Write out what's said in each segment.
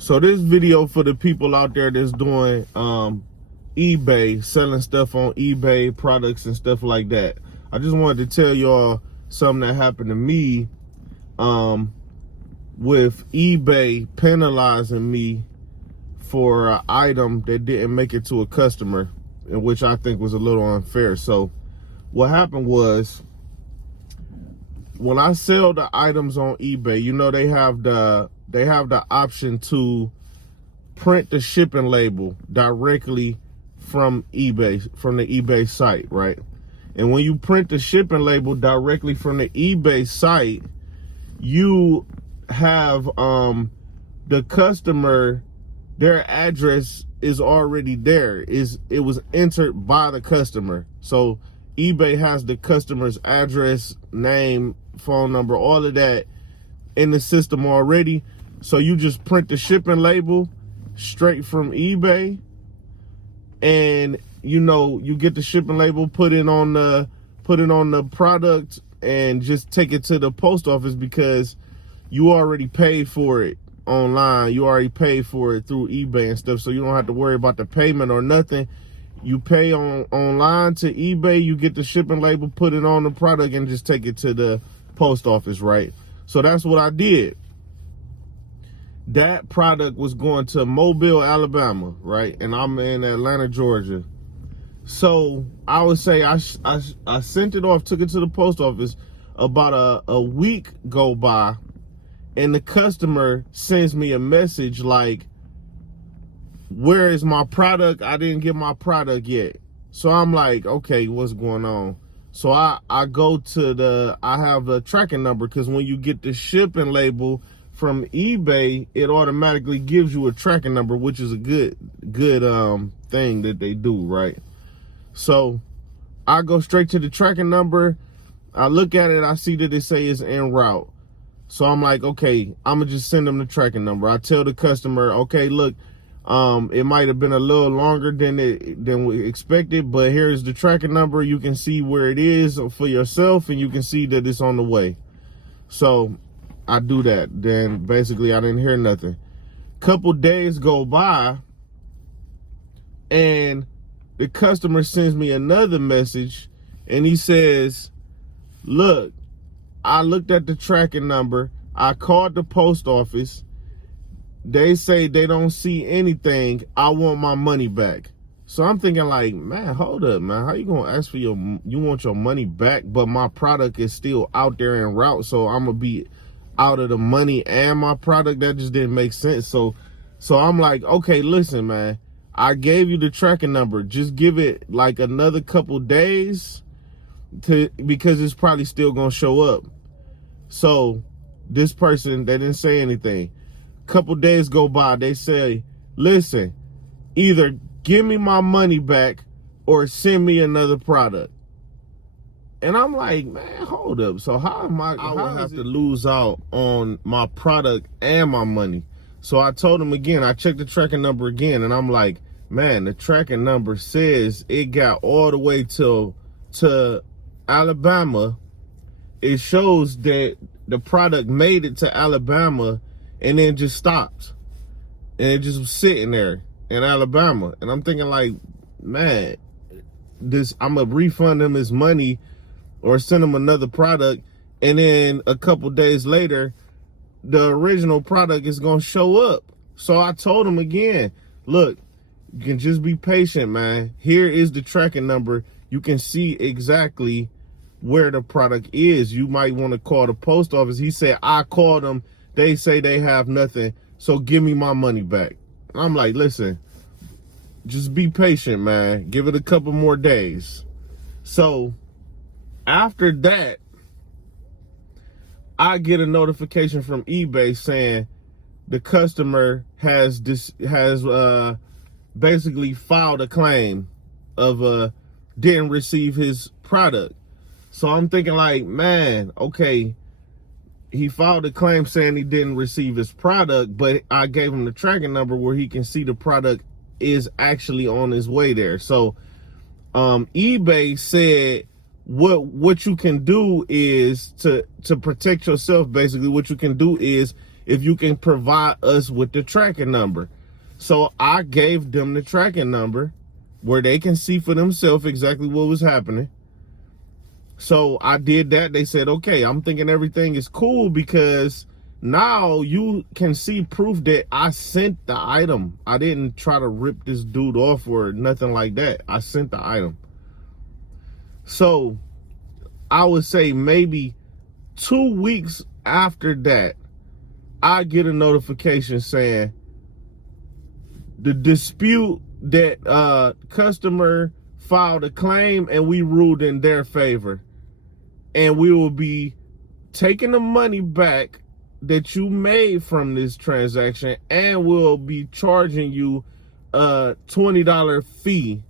So this video for the people out there that's doing eBay, selling stuff on eBay, products and stuff like that. I just wanted to tell y'all something that happened to me with eBay penalizing me for an item that didn't make it to a customer, and which I think was a little unfair. So what happened was, when I sell the items on eBay, you know, they have the option to print the shipping label directly from eBay, from the eBay site, right? And when you print the shipping label directly from the eBay site, you have the customer, their address is already there. It was entered by the customer. So eBay has the customer's address, name, phone number, all of that in the system already. So you just print the shipping label straight from eBay, and you know, you get the shipping label, put it on the product, and just take it to the post office, because you already paid for it online. You already paid for it through eBay and stuff, so you don't have to worry about the payment or nothing. You pay online to eBay, you get the shipping label, put it on the product, and just take it to the post office, right? So that's what I did. That product was going to Mobile, Alabama, right? And I'm in Atlanta, Georgia. So I would say I sent it off, took it to the post office. About a week go by, and the customer sends me a message like, where is my product? I didn't get my product yet. So I'm like, okay, what's going on? So I go to I have the tracking number, because when you get the shipping label from eBay, it automatically gives you a tracking number, which is a good thing that they do, right? So I go straight to the tracking number. I look at it, I see that it say it's en route. So I'm like, okay, I'm gonna just send them the tracking number. I tell the customer, okay, look, it might have been a little longer than we expected, but here's the tracking number. You can see where it is for yourself, and you can see that it's on the way. So I do that. Then basically I didn't hear nothing. Couple days go by, and the customer sends me another message, and he says, look, I looked at the tracking number. I called the post office. They say they don't see anything. I want my money back. So I'm thinking like, man, hold up, man. How you gonna ask for you want your money back, but my product is still out there en route, so I'm gonna be out of the money and my product? That just didn't make sense. So I'm like, okay, listen, man, I gave you the tracking number. Just give it like another couple days because it's probably still gonna show up. So this person, they didn't say anything. Couple days go by, they say, listen, either give me my money back or send me another product. And I'm like, man, hold up. So how am I have to lose out on my product and my money? So I told him again, I checked the tracking number again, and I'm like, man, the tracking number says it got all the way to Alabama. It shows that the product made it to Alabama and then just stopped. And it just was sitting there in Alabama. And I'm thinking like, man, I'm going to refund him his money or send him another product. And then a couple days later, the original product is going to show up. So I told him again, look, you can just be patient, man. Here is the tracking number. You can see exactly where the product is. You might want to call the post office. He said, I called them. They say they have nothing. So give me my money back. I'm like, listen, just be patient, man. Give it a couple more days. So after that, I get a notification from eBay saying the customer has basically filed a claim of didn't receive his product. So I'm thinking like, man, okay, he filed a claim saying he didn't receive his product, but I gave him the tracking number where he can see the product is actually on his way there. So eBay said what you can do is to protect yourself. Basically, what you can do is, if you can provide us with the tracking number. So I gave them the tracking number where they can see for themselves exactly what was happening. So I did that. They said, okay. I'm thinking everything is cool because now you can see proof that I sent the item. I didn't try to rip this dude off or nothing like that. I sent the item. So I would say maybe 2 weeks after that, I get a notification saying the dispute that customer filed a claim and we ruled in their favor. And we will be taking the money back that you made from this transaction, and we'll be charging you a $20 fee,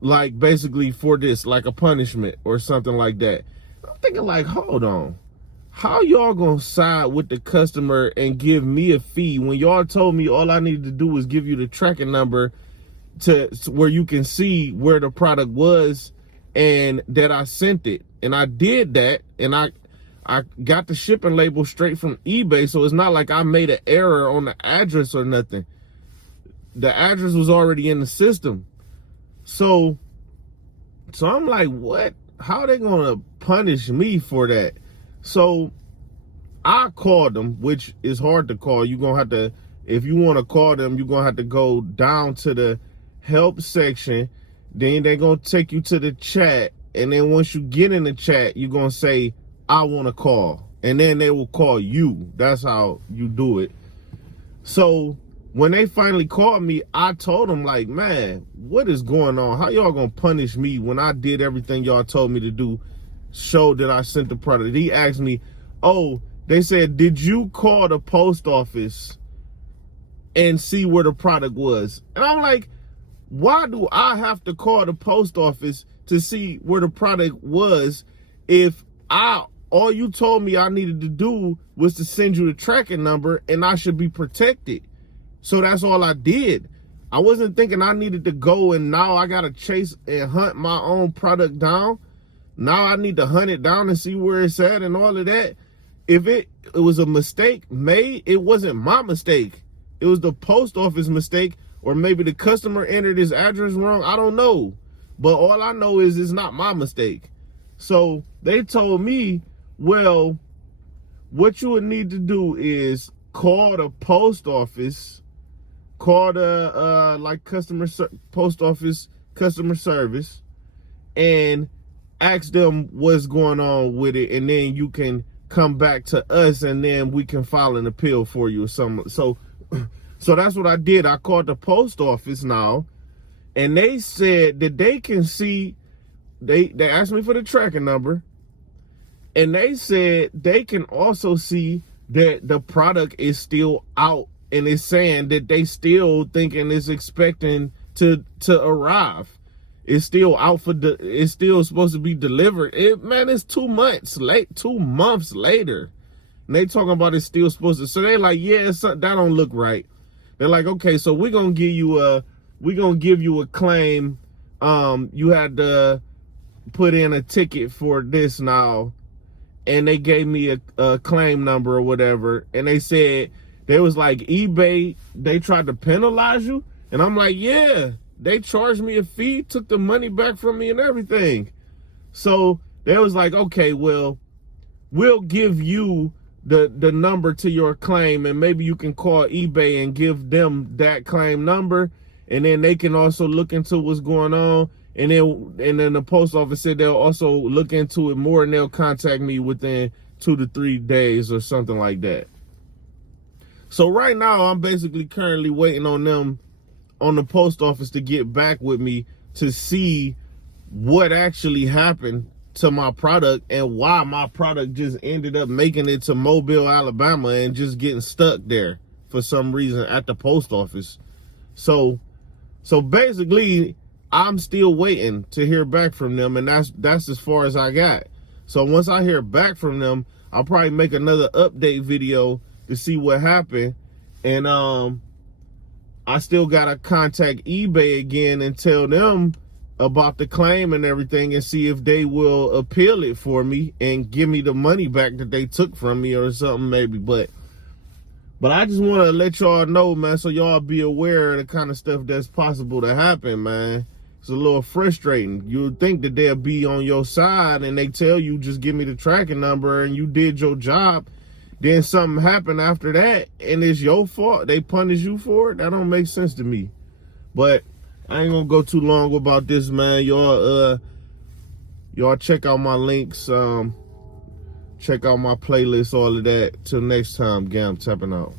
like basically for this, like a punishment or something like that. I'm thinking like, hold on, how y'all gonna side with the customer and give me a fee when y'all told me all I needed to do was give you the tracking number to where you can see where the product was and that I sent it? And I did that, and I got the shipping label straight from eBay, so it's not like I made an error on the address or nothing. The address was already in the system. So I'm like, what? How are they gonna punish me for that? So I called them, which is hard to call. You're gonna have to, if you want to call them, you're gonna have to go down to the help section. Then they're gonna take you to the chat, and then once you get in the chat, you're gonna say, I want to call, and then they will call you. That's how you do it. So when they finally called me, I told them like, man, what is going on? How y'all gonna punish me when I did everything y'all told me to do, showed that I sent the product? He asked me, oh, they said, did you call the post office and see where the product was? And I'm like, why do I have to call the post office to see where the product was if all you told me I needed to do was to send you the tracking number and I should be protected? So that's all I did. I wasn't thinking I needed to go and now I got to chase and hunt my own product down. Now I need to hunt it down and see where it's at and all of that. If it was a mistake made, it wasn't my mistake. It was the post office mistake, or maybe the customer entered his address wrong. I don't know. But all I know is it's not my mistake. So they told me, well, what you would need to do is call the post office, call the post office customer service, and ask them what's going on with it, and then you can come back to us, and then we can file an appeal for you or something. So that's what I did. I called the post office now, and they said that they can see. They asked me for the tracking number. And they said they can also see that the product is still out, and it's saying that they still thinking it's expecting to arrive. It's still out it's still supposed to be delivered. It's 2 months late, 2 months later. And they talking about it's still supposed to. So they like, yeah, that don't look right. They're like, okay, so we're gonna give you a claim. You had to put in a ticket for this now. And they gave me a claim number or whatever. And they said, they was like, eBay, they tried to penalize you? And I'm like, yeah, they charged me a fee, took the money back from me and everything. So they was like, okay, well, we'll give you the number to your claim, and maybe you can call eBay and give them that claim number. And then they can also look into what's going on. And then the post office said they'll also look into it more, and they'll contact me within 2 to 3 days or something like that. So right now, I'm basically currently waiting on them, on the post office, to get back with me to see what actually happened to my product and why my product just ended up making it to Mobile, Alabama, and just getting stuck there for some reason at the post office. So basically, I'm still waiting to hear back from them, and that's as far as I got. So once I hear back from them, I'll probably make another update video to see what happened. And I still gotta contact eBay again and tell them about the claim and everything and see if they will appeal it for me and give me the money back that they took from me or something maybe. But I just want to let y'all know, man, so y'all be aware of the kind of stuff that's possible to happen, man. It's a little frustrating. You would think that they'll be on your side and they tell you just give me the tracking number and you did your job. Then something happened after that and it's your fault. They punish you for it. That don't make sense to me. But I ain't gonna go too long about this, man. Y'all check out my links. Check out my playlist, all of that. Till next time, Gam tapping out.